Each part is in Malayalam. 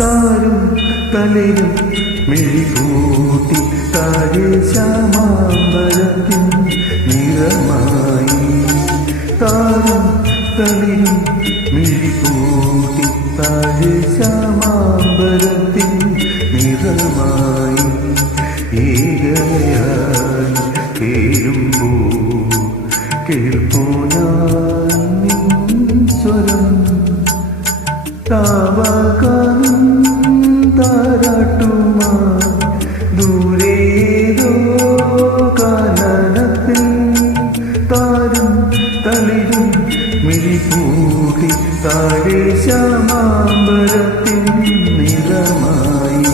താരും തലയും മിഴികൂട്ടി താഴെ ശ്യാമാംബരത്തിൻ നിറമായി. താരും തലയും മിഴികൂട്ടി താഴെ ശ്യാമാംബരത്തിൻ നിറമായി. ഏകയായി കേഴുമ്പോ കേൾപ്പോ ഞാൻ നിൻ സ്വരം. താവകാനും താരാട്ടുമായി ദൂരേതോ കാനനത്തിൽ താരും തളിരും മിഴികൂടി താഴെ ശ്യാമാംബരത്തിൻ നിറമായി.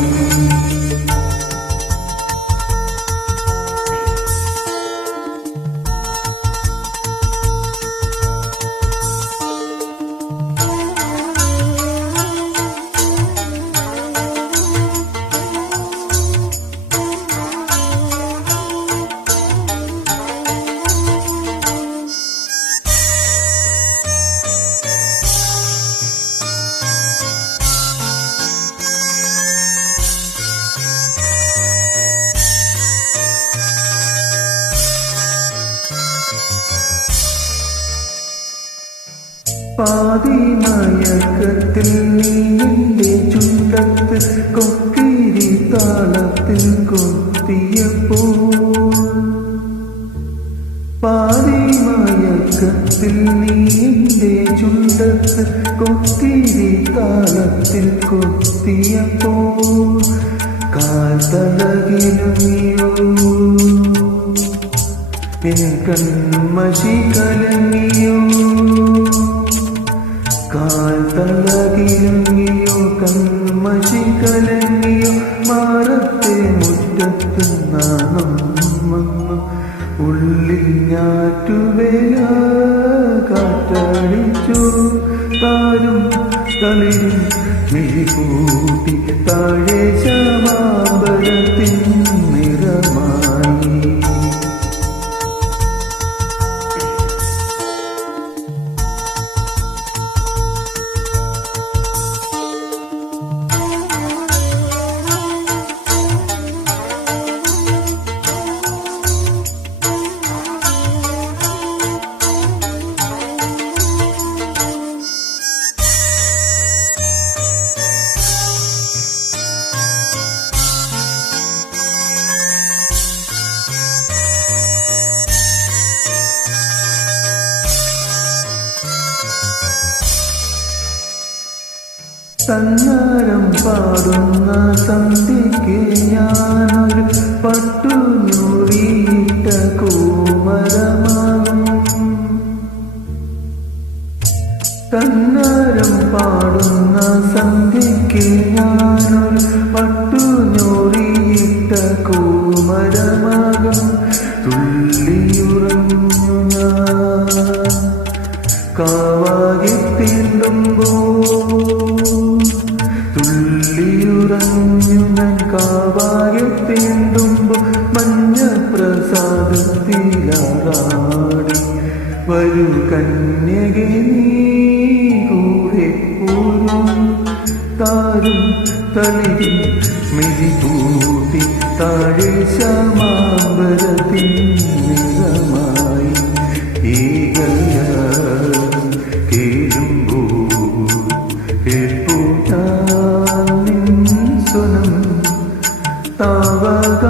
പാതിമയക്കത്തിൽ നീ എൻ്റെ ചുണ്ടത്ത് കൊക്കിരി താളത്തിൽ കൊത്തിയപ്പോൾ. പാതിമയക്കത്തിൽ നീ എൻ്റെ ചുണ്ടത്ത് കൊക്കിരി താളത്തിൽ കൊത്തിയപ്പോൾ. കാൽ തളകിലുങ്ങിയോ എൻ കൺമഷി കലങ്ങിയോ. കാൽ തളകിലുങ്ങിയോ കൺമഷി കലങ്ങിയോ. മാറത്തെ മുറ്റത്ത് നാണം വന്നു ഉള്ളിൽ ഞാറ്റുവേല കാറ്റടിച്ചു. താരും തളിരും മിഴികൂട്ടി താഴെ ശ്യാമാംബരത്തിൻ നിറമായി. തന്നാരം പാടുന്ന സന്ധ്യയ്ക്ക് ഞാനൊരു പട്ടുഞ്ഞൂറിയിട്ട കോമരമാകും. തന്നാരം പാടുന്ന സന്ധ്യയ്ക്ക് ഞാനൊരു പട്ടുഞ്ഞൂറിയിട്ട കോമരമാകും. തുള്ളിയുറഞ്ഞു ഞാൻ കാവാകി തീണ്ടുമ്പോൾ. തുള്ളിയുറഞ്ഞു ഞാൻ കാവാകി തീണ്ടുമ്പോൾ. മഞ്ഞ പ്രസാദത്തിലാറാടി വരൂ കന്യകേ നീ കൂടെ പോരും. താരും തളിരും മിഴികൂട്ടി താഴെ ശ്യാമാംബരത്തിൻ നിറമായി. ഏകയായി കേഴുമ്പോൾ കേൾപ്പൂ ഞാൻ നിൻ സ്വനം. താവക